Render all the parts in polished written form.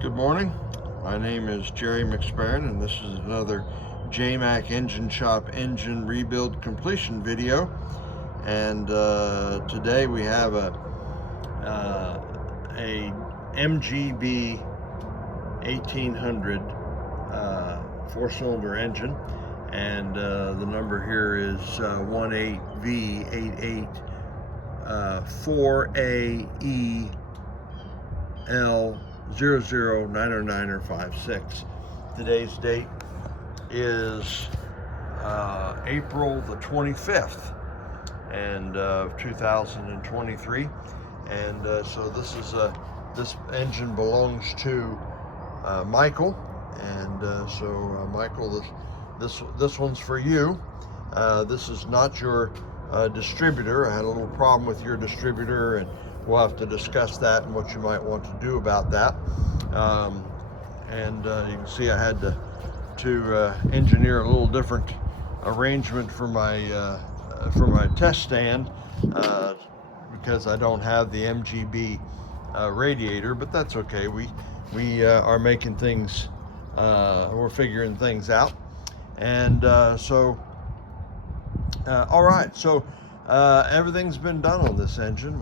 Good morning. My name is Jerry McSparron, and this is another JMAC Engine Shop engine rebuild completion video. And today we have a MGB 1800 four-cylinder engine, and the number here is 18V88 4AEL 009096. Today's date is April the 25th and 2023, and so this engine belongs to Michael, and Michael, this one's for you. This is not your distributor. I had a little problem with your distributor, and we'll have to discuss that and what you might want to do about that. You can see I had to engineer a little different arrangement for my test stand because I don't have the MGB radiator, but that's okay. We are making things, we're figuring things out, and all right. So everything's been done on this engine.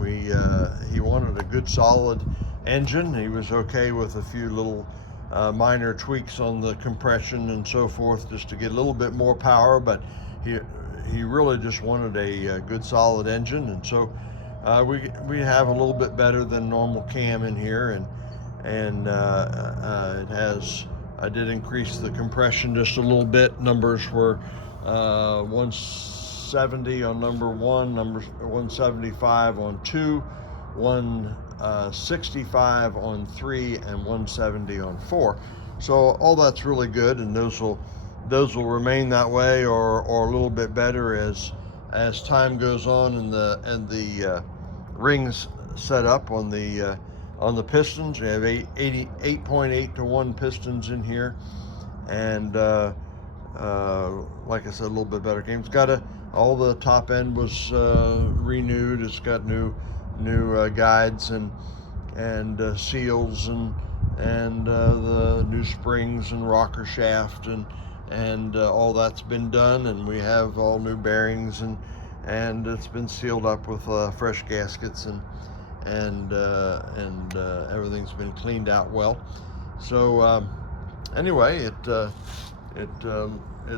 He wanted a good solid engine. He was okay with a few little minor tweaks on the compression and so forth, just to get a little bit more power, but he really just wanted a good solid engine. And so we have a little bit better than normal cam in here, and it has, I did increase the compression just a little bit. Numbers were 170 on number 1, number 175 on 2, 165 on 3, and 170 on 4. So all that's really good, and those will remain that way, or a little bit better as time goes on, and the rings set up on the pistons. We have 8.8 to 1 pistons in here, and like I said, a little bit better game. It's got all the top end was renewed. It's got new guides and seals and the new springs and rocker shaft and all that's been done, and we have all new bearings, and it's been sealed up with fresh gaskets, and everything's been cleaned out well. So anyway, it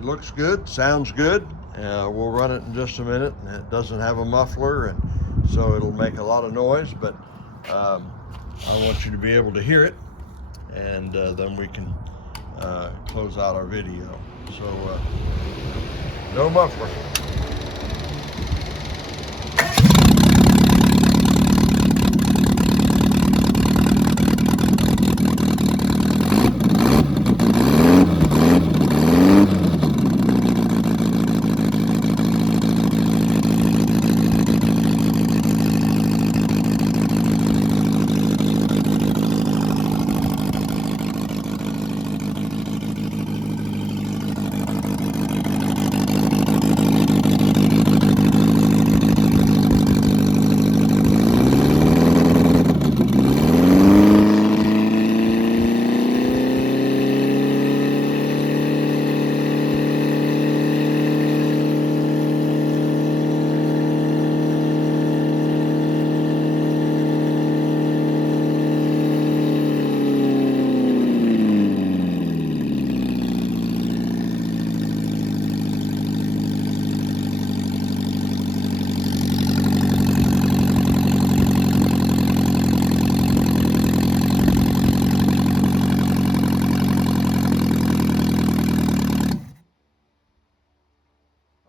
looks good, sounds good. We'll run it in just a minute. It doesn't have a muffler, and so it'll make a lot of noise, but I want you to be able to hear it, and then we can close out our video. So no muffler.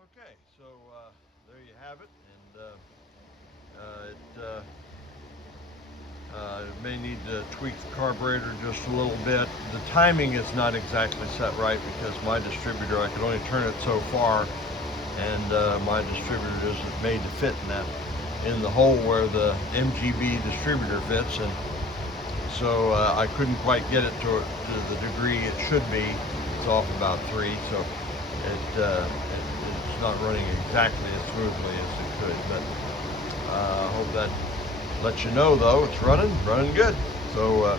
Okay, so there you have it, and it may need to tweak the carburetor just a little bit. The timing is not exactly set right because my distributor, I could only turn it so far, and my distributor isn't made to fit in the hole where the MGB distributor fits, and so I couldn't quite get it to the degree it should be. It's off about 3, so it's not running exactly as smoothly as it could, but I hope that lets you know, though, it's running good. So